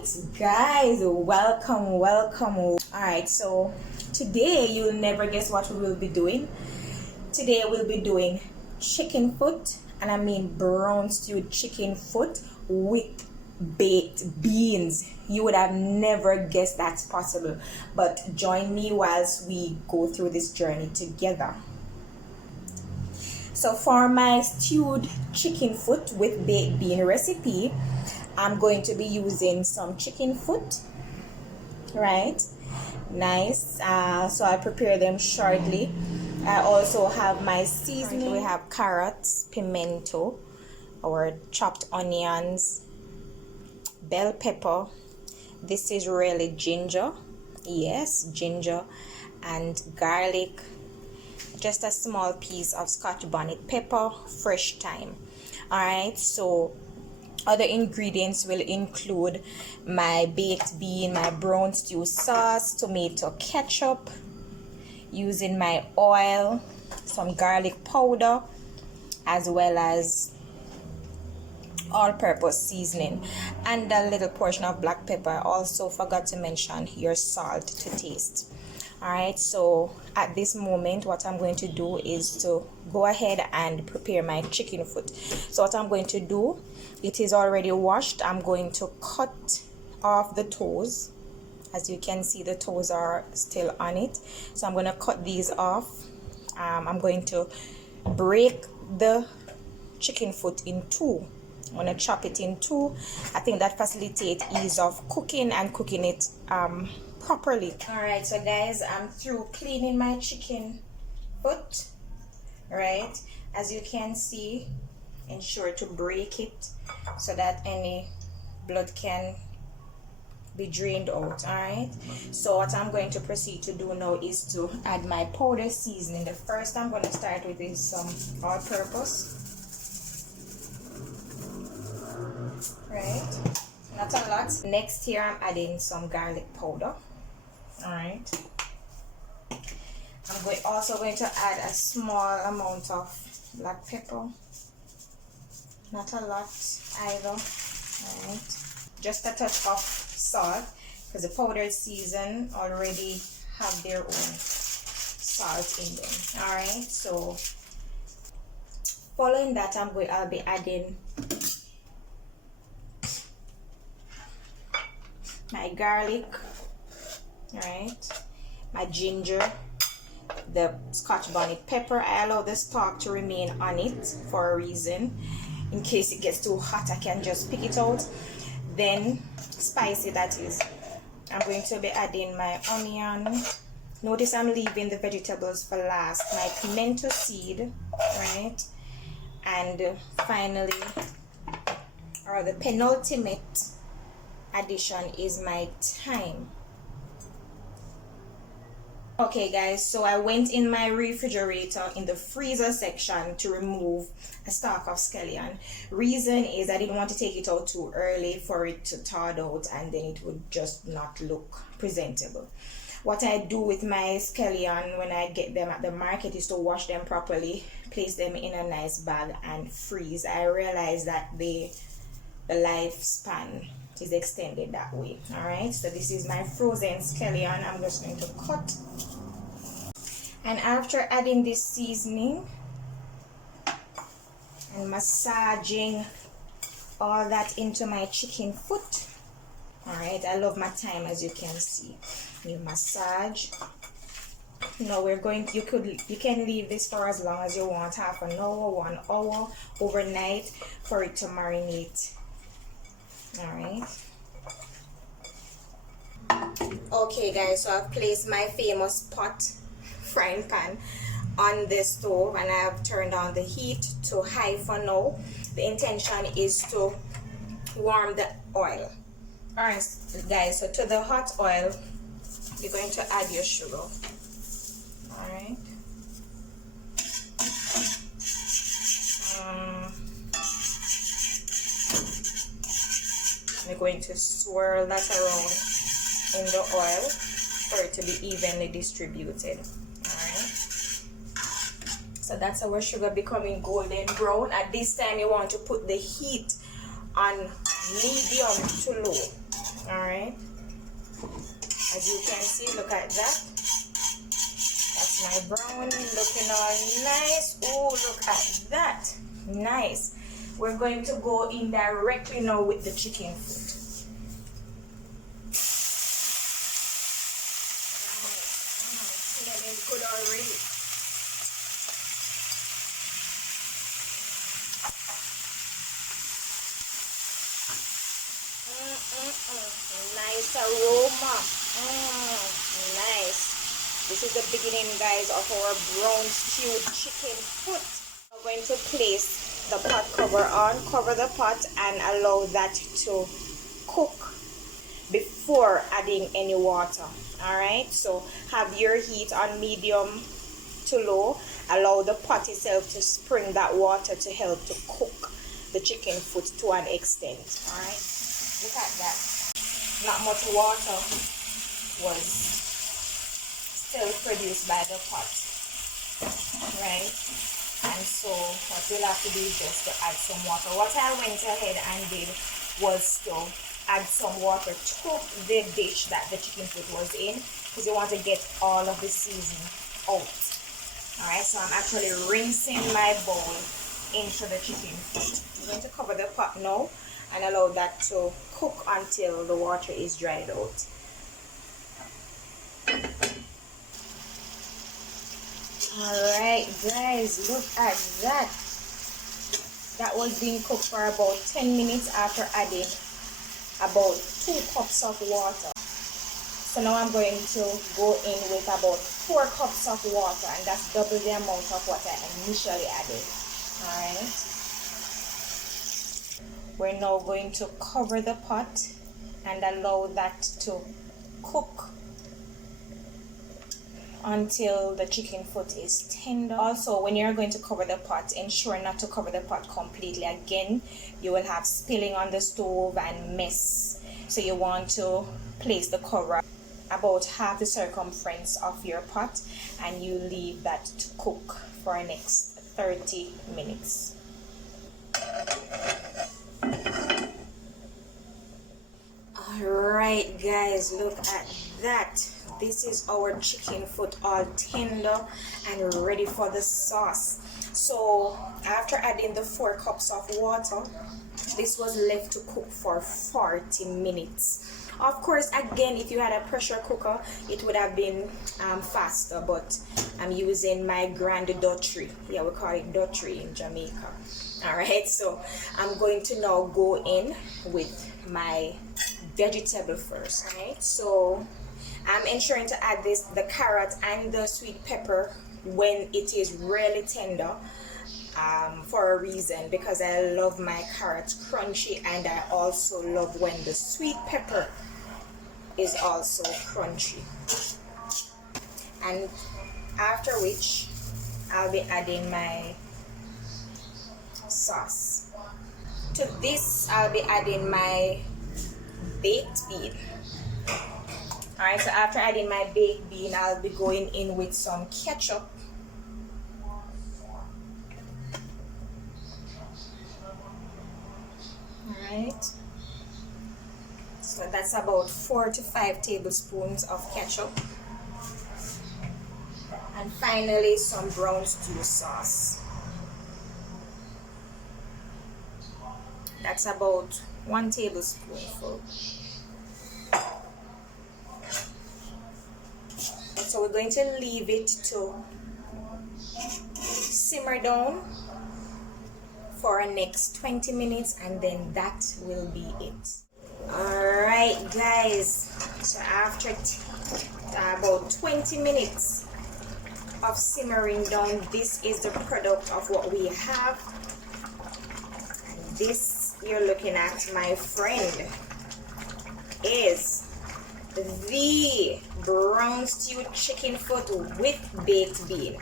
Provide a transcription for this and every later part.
right, guys, welcome. All right, so today you'll never guess what we will be doing. Today we'll be doing chicken foot, and I mean brown stewed chicken foot with baked beans. You would have never guessed that's possible, but join me whilst we go through this journey together. So for my stewed chicken foot with baked bean recipe, I'm going to be using some chicken foot, right? Nice. So I'll prepare them shortly. I also have my seasoning. We have carrots, pimento, our chopped onions, bell pepper. This is really ginger. Yes, ginger and garlic. Just a small piece of scotch bonnet pepper, fresh thyme. Alright, so other ingredients will include my baked bean, my brown stew sauce, tomato ketchup, using my oil, some garlic powder, as well as all-purpose seasoning, and a little portion of black pepper. I also forgot to mention your salt to taste. Alright, so at this moment what I'm going to do is to go ahead and prepare my chicken foot. So what I'm going to do, it is already washed. I'm going to cut off the toes. As you can see, the toes are still on it, so I'm going to cut these off. I'm going to break the chicken foot in two. I'm going to chop it in two. I think that facilitates ease of cooking and cooking it properly. Alright, so guys, I'm through cleaning my chicken foot. Right, as you can see, ensure to break it so that any blood can be drained out. Alright, so what I'm going to proceed to do now is to add my powder seasoning. The first I'm going to start with is some all-purpose. Right, not a lot. Next here I'm adding some garlic powder. Alright, I'm also going to add a small amount of black pepper, not a lot either. Alright, just a touch of salt, because the powdered season already have their own salt in them. Alright, so following that I'll be adding my garlic, right, my ginger, the scotch bonnet pepper. I allow the stalk to remain on it for a reason. In case it gets too hot, I can just pick it out. Then spicy, that is, I'm going to be adding my onion. Notice I'm leaving the vegetables for last. My pimento seed, right, and finally, or the penultimate addition, is my thyme. Okay guys, so I went in my refrigerator in the freezer section to remove a stalk of scallion. Reason is I didn't want to take it out too early for it to thaw out, and then it would just not look presentable. What I do with my scallion when I get them at the market is to wash them properly, place them in a nice bag and freeze. I realize that the lifespan is extended that way. Alright, so this is my frozen scallion. I'm just going to cut, and after adding this seasoning and massaging all that into my chicken foot, alright, I love my thyme, as you can see. You massage. Now we're going to, you can leave this for as long as you want, half an hour, 1 hour, overnight, for it to marinate. Alright, okay guys, so I've placed my famous frying pan on the stove, and I have turned on the heat to high for now. The intention is to warm the oil. Alright guys, so to the hot oil you're going to add your sugar. Alright, we're going to swirl that around in the oil for it to be evenly distributed. Alright, so that's our sugar becoming golden brown. At this time you want to put the heat on medium to low. Alright, as you can see, look at that. That's my brownie looking all nice. Oh, look at that. Nice. We're going to go in directly now with the chicken foot. Smelling good already. Nice aroma. Nice. This is the beginning, guys, of our brown stewed chicken foot. We're going to place the pot cover on, cover the pot, and allow that to cook before adding any water. Alright, so have your heat on medium to low. Allow the pot itself to spring that water to help to cook the chicken foot to an extent. Alright, look at that. Not much water was still produced by the pot, right? And so what we'll have to do is just to add some water. What I went ahead and did was to add some water to the dish that the chicken foot was in, because you want to get all of the seasoning out. Alright, so I'm actually rinsing my bowl into the chicken foot. I'm going to cover the pot now and allow that to cook until the water is dried out. Alright guys, look at that. That was being cooked for about 10 minutes after adding about 2 cups of water. So now I'm going to go in with about 4 cups of water, and that's double the amount of what I initially added. Alright. We're now going to cover the pot and allow that to cook until the chicken foot is tender. Also, when you're going to cover the pot, ensure not to cover the pot completely. Again, you will have spilling on the stove and mess. So you want to place the cover about half the circumference of your pot, and you leave that to cook for the next 30 minutes. Alright guys, look at that. This is our chicken foot all tender and ready for the sauce. So after adding the 4 cups of water, this was left to cook for 40 minutes. Of course, again, if you had a pressure cooker, it would have been faster, but I'm using my Grand Dutry. Yeah, we call it Dutry in Jamaica. Alright, so I'm going to now go in with my vegetable first. Alright, so I'm ensuring to add the carrot and the sweet pepper when it is really tender, for a reason, because I love my carrots crunchy, and I also love when the sweet pepper is also crunchy. And after which I'll be adding my sauce. To this I'll be adding my baked bean. Alright, so after adding my baked bean, I'll be going in with some ketchup. Alright, so that's about 4 to 5 tablespoons of ketchup. And finally, some brown stew sauce. That's about 1 tablespoonful. So we're going to leave it to simmer down for the next 20 minutes, and then that will be it. Alright guys, so after about 20 minutes of simmering down, this is the product of what we have. And this you're looking at, my friend, is the brown stewed chicken foot with baked bean.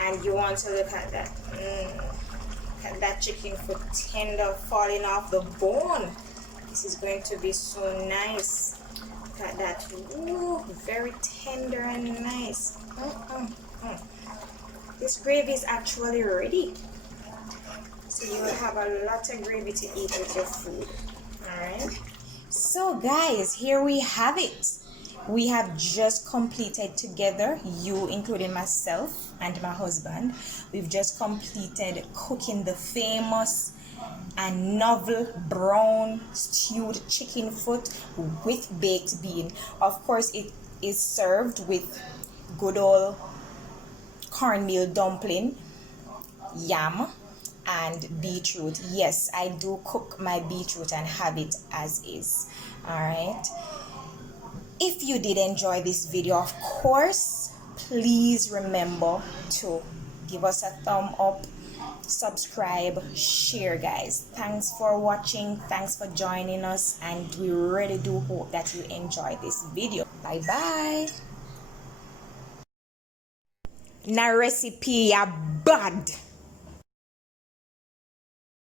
And you want to look at that. Look at that chicken foot, tender, falling off the bone. This is going to be so nice. Look at that. Ooh, very tender and nice. This gravy is actually ready, so you will have a lot of gravy to eat with your food. Alright, So guys, here we have it. We have just completed together, you including myself and my husband, we've just completed cooking the famous and novel brown stewed chicken foot with baked bean. Of course, it is served with good old cornmeal dumpling, yam, and beetroot. Yes, I do cook my beetroot and have it as is. All right. If you did enjoy this video, of course, please remember to give us a thumb up, subscribe, share, guys. Thanks for watching, thanks for joining us, and we really do hope that you enjoy this video. Bye bye. Na recipe ya bad.